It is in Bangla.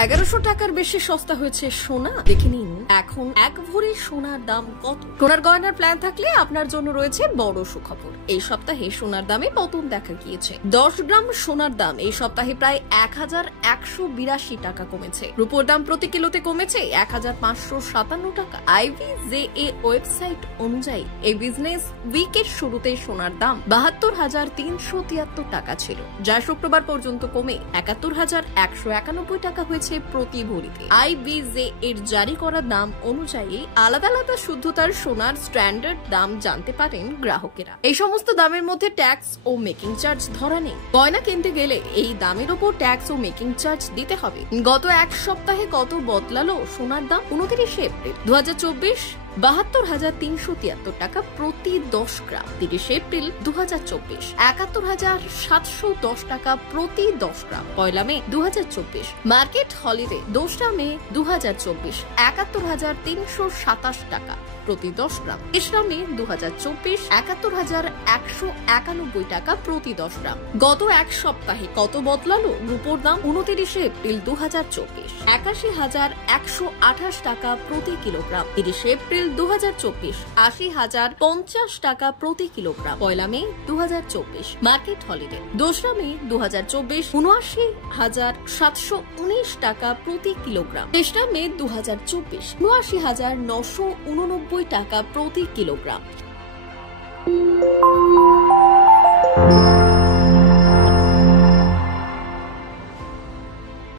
1100 টাকার বেশি সস্তা হয়েছে সোনা। দেখে নিন এখন এক ভরি সোনার দাম কত। সোনার গয়নার প্ল্যান থাকলে আপনার জন্য রয়েছে বড় সুখবর। এই সপ্তাহে সোনার দামে পতন দেখা গিয়েছে। 10 গ্রাম সোনার দাম এই সপ্তাহে প্রায় 1182 টাকা কমেছে। রূপোর দাম প্রতি কিলোতে কমেছে 1557 টাকা। IVJA ওয়েবসাইট অনুযায়ী এই বিজনেস উইকের শুরুতে সোনার দাম 72,373 টাকা ছিল, যা শুক্রবার পর্যন্ত কমে 71,191 টাকা হয়েছে প্রতি ভরিতে। IVJA এর জারি করা দাম অনুযায়ী আলাদা আলাদা শুদ্ধতার সোনার স্ট্যান্ডার্ড দাম জানতে পারেন গ্রাহকেরা। এই সমস্ত দামের মধ্যে ট্যাক্স ও মেকিং চার্জ ধরা নেই। গয়না কিনতে গেলে এই দামের উপর ট্যাক্স ও মেকিং চার্জ দিতে হবে। গত এক সপ্তাহে কত বদলালো সোনার দাম? 29 এপ্রিল 2024 72,373 টাকা প্রতি 10 গ্রাম। 30 এপ্রিল 2024 71,710 টাকা প্রতি 10 গ্রাম। 1 মে 2024 মার্কেট হলিডে 2 মে 2024 71,327 টাকা প্রতি 10 গ্রাম। 3 মে 2024 71,191 টাকা প্রতি 10 গ্রাম। গত এক সপ্তাহে কত বদলালো রূপোর দাম? 29 এপ্রিল 2024 81,128 টাকা প্রতি কিলোগ্রাম। 30 এপ্রিল 2024 80,050 টাকা প্রতি কিলোগ্রাম। 1 মে 2024 মার্কেট হলিডে 2 মে 2024 79,719 টাকা প্রতি কিলোগ্রাম। 3 মে 2024 79,989 টাকা প্রতি কিলোগ্রাম।